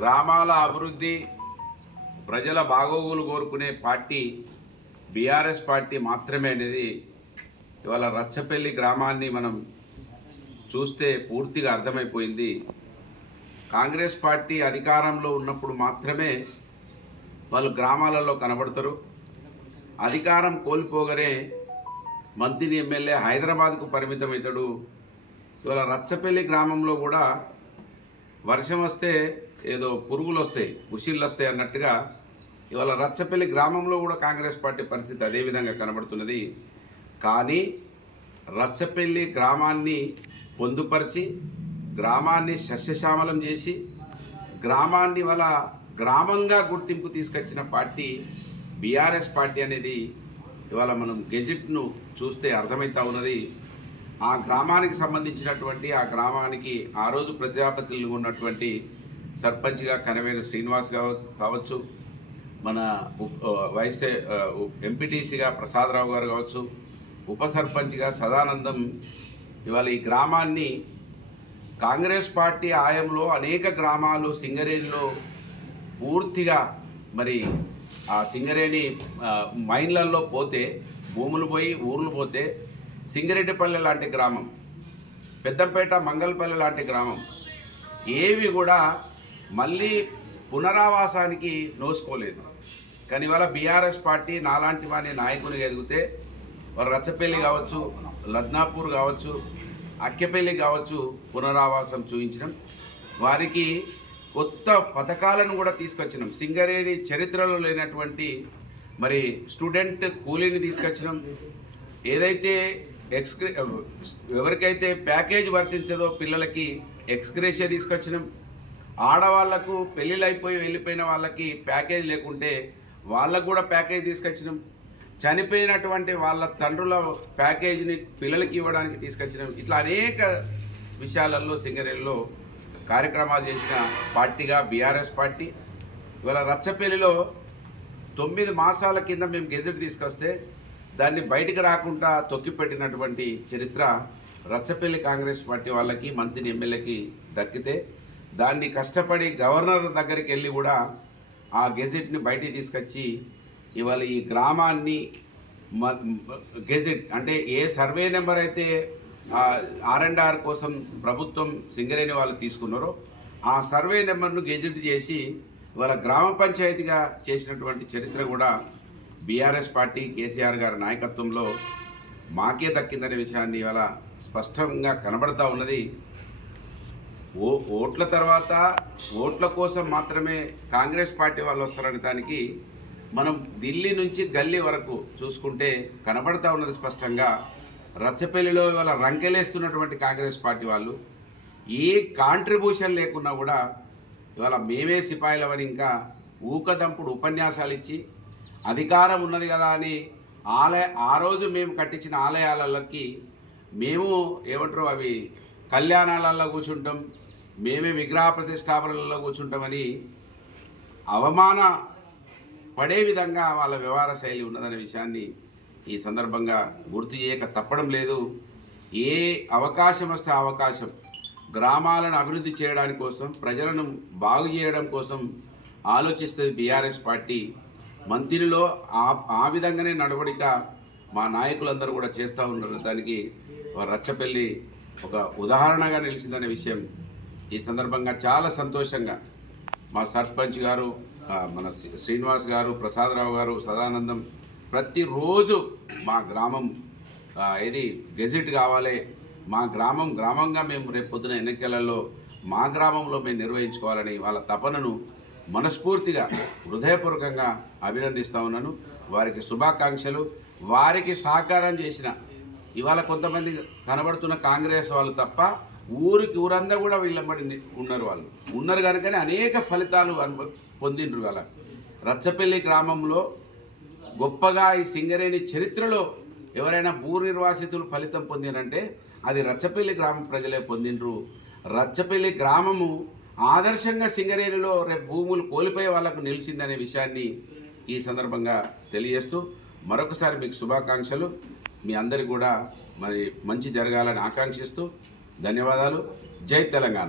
గ్రామాల అభివృద్ధి ప్రజల బాగోగులు కోరుకునే పార్టీ బీఆర్ఎస్ పార్టీ మాత్రమే అనేది ఇవాళ రచ్చపల్లి గ్రామాన్ని మనం చూస్తే పూర్తిగా అర్థమైపోయింది. కాంగ్రెస్ పార్టీ అధికారంలో ఉన్నప్పుడు మాత్రమే వాళ్ళు గ్రామాలలో కనబడతారు. అధికారం కోల్పోగానే మంత్రి ఎమ్మెల్యే హైదరాబాద్కు పరిమితమవుతాడు. ఇవాళ రచ్చపల్లి గ్రామంలో కూడా వర్షం వస్తే ఏదో పురుగులు వస్తాయి, ఉసిళ్ళు వస్తాయి అన్నట్టుగా ఇవాళ రచ్చపల్లి గ్రామంలో కూడా కాంగ్రెస్ పార్టీ పరిస్థితి అదే విధంగా కనబడుతున్నది. కానీ రచ్చపల్లి గ్రామాన్ని పొందుపరిచి గ్రామాన్ని సస్యశ్యామలం చేసి గ్రామాన్ని వాళ్ళ గ్రామంగా గుర్తింపు తీసుకొచ్చిన పార్టీ బీఆర్ఎస్ పార్టీ అనేది ఇవాళ మనం గెజిట్ను చూస్తే అర్థమవుతా ఉన్నది. ఆ గ్రామానికి సంబంధించినటువంటి ఆ గ్రామానికి ఆ రోజు ప్రజాప్రతినిధులుగా ఉన్నటువంటి సర్పంచ్గా కనవేరు శ్రీనివాస్ కావచ్చు, మన వైస్ ఎంపీటీసీగా ప్రసాదరావు గారు కావచ్చు, ఉప సర్పంచ్గా సదానందం ఇవాళ ఈ గ్రామాన్ని కాంగ్రెస్ పార్టీ ఆయంలో అనేక గ్రామాలు సింగరేణిలో పూర్తిగా మరి ఆ సింగరేణి మైన్లలో పోతే భూములు పోయి ఊర్లు పోతే సింగరెడ్డిపల్లె లాంటి గ్రామం, పెద్దంపేట మంగళపల్లి లాంటి గ్రామం ఏవి కూడా మళ్ళీ పునరావాసానికి నోసుకోలేదు. కానీ ఇవాళ బీఆర్ఎస్ పార్టీ నాలాంటి వాని నాయకునిగా ఎదిగితే వారు రచ్చపల్లి కావచ్చు, లద్నాపూర్ కావచ్చు, అక్కెపల్లి కావచ్చు పునరావాసం చూపించడం, వారికి కొత్త పథకాలను కూడా తీసుకొచ్చినాం. సింగరేణి చరిత్రలో లేనటువంటి మరి స్టూడెంట్ కూలీని తీసుకొచ్చినాం. ఏదైతే ఎవరికైతే ప్యాకేజ్ వర్తించదో పిల్లలకి ఎక్స్గ్రేషియా తీసుకొచ్చినాం. ఆడవాళ్లకు పెళ్ళిళ్ళు అయిపోయి వెళ్ళిపోయిన వాళ్ళకి ప్యాకేజ్ లేకుంటే వాళ్ళకు కూడా ప్యాకేజ్ తీసుకొచ్చినాం. చనిపోయినటువంటి వాళ్ళ తండ్రుల ప్యాకేజీని పిల్లలకి ఇవ్వడానికి తీసుకొచ్చినాం. ఇట్లా అనేక విషయాలలో సింగరేణిలో కార్యక్రమాలు చేసిన పార్టీగా బీఆర్ఎస్ పార్టీ. ఇవాళ రచ్చపల్లిలో 9 మాసాల కింద మేము గెజెట్ తీసుకొస్తే దాన్ని బయటికి రాకుండా తొక్కిపెట్టినటువంటి చరిత్ర రచ్చపల్లి కాంగ్రెస్ పార్టీ వాళ్ళకి మంత్రి ఎమ్మెల్యేకి దక్కితే దాన్ని కష్టపడి గవర్నర్ దగ్గరికి వెళ్ళి కూడా ఆ గెజెట్ని బయటికి తీసుకొచ్చి ఇవాళ ఈ గ్రామాన్ని గెజెట్ అంటే ఏ సర్వే నెంబర్ అయితే R&R కోసం ప్రభుత్వం సింగరేణి వాళ్ళు తీసుకున్నారో ఆ సర్వే నెంబర్ను గెజెట్ చేసి ఇవాళ గ్రామ పంచాయతీగా చేసినటువంటి చరిత్ర కూడా బీఆర్ఎస్ పార్టీ కేసీఆర్ గారి నాయకత్వంలో మాకే దక్కిందనే విషయాన్ని ఇవాళ స్పష్టంగా కనబడతా ఉన్నది. ఓట్ల తర్వాత ఓట్ల కోసం మాత్రమే కాంగ్రెస్ పార్టీ వాళ్ళు వస్తారనే దానికి మనం ఢిల్లీ నుంచి గల్లీ వరకు చూసుకుంటే కనబడతా ఉన్నది స్పష్టంగా. రచ్చపల్లిలో ఇవాళ రంకెలేస్తున్నటువంటి కాంగ్రెస్ పార్టీ వాళ్ళు ఏ కాంట్రిబ్యూషన్ లేకున్నా కూడా ఇవాళ మేమే సిపాయిలవని ఇంకా ఊకదంపుడు ఉపన్యాసాలు ఇచ్చి అధికారం ఉన్నది కదా అని ఆ రోజు మేము కట్టించిన ఆలయాలకి మేము ఏమంటారు అవి కళ్యాణాలలో కూర్చుంటాం, మేమే విగ్రహ ప్రతిష్టాపనలలో కూర్చుంటామని అవమాన పడే విధంగా వాళ్ళ వ్యవహార శైలి ఉన్నదనే విషయాన్ని ఈ సందర్భంగా గుర్తు చేయక తప్పడం లేదు. ఏ అవకాశం వస్తే అవకాశం గ్రామాలను అభివృద్ధి చేయడానికి కోసం, ప్రజలను బాగు చేయడం కోసం ఆలోచిస్తుంది బీఆర్ఎస్ పార్టీ. మంత్రిలో ఆ విధంగానే నడవడిక మా నాయకులందరూ కూడా చేస్తూ ఉన్నారు. దానికి రచ్చపల్లి ఒక ఉదాహరణగా నిలిచిందనే విషయం ఈ సందర్భంగా చాలా సంతోషంగా మా సర్పంచ్ గారు, మన శ్రీనివాస్ గారు, ప్రసాదరావు గారు, సదానందం ప్రతిరోజు మా గ్రామం ఏది గెజిట్ కావాలి, మా గ్రామంగా మేము రేపు పొద్దున ఎన్నికలలో మా గ్రామంలో మేము నిర్వహించుకోవాలని వాళ్ళ తపనను మనస్ఫూర్తిగా హృదయపూర్వకంగా అభినందిస్తూ ఉన్నాను. వారికి శుభాకాంక్షలు. వారికి సహకారం చేసిన ఇవాళ కొంతమంది కనబడుతున్న కాంగ్రెస్ వాళ్ళు తప్ప ఊరంతా కూడా వీళ్ళంబడి ఉన్నారు కనుకనే అనేక ఫలితాలు పొందిండ్రు. వాళ్ళ రచ్చపల్లి గ్రామంలో గొప్పగా ఈ సింగరేణి చరిత్రలో ఎవరైనా భూ నిర్వాసితులు ఫలితం పొందినంటే అది రచ్చపల్లి గ్రామం ప్రజలే పొందిండ్రు. రచ్చపల్లి గ్రామము ఆదర్శంగా సింగరేణిలో రేపు భూములు కోల్పోయే వాళ్ళకు నిలిచిందనే విషయాన్ని ఈ సందర్భంగా తెలియజేస్తూ మరొకసారి మీకు శుభాకాంక్షలు. మీ అందరికీ కూడా మరి మంచి జరగాలని ఆకాంక్షిస్తూ ధన్యవాదాలు. జై తెలంగాణ.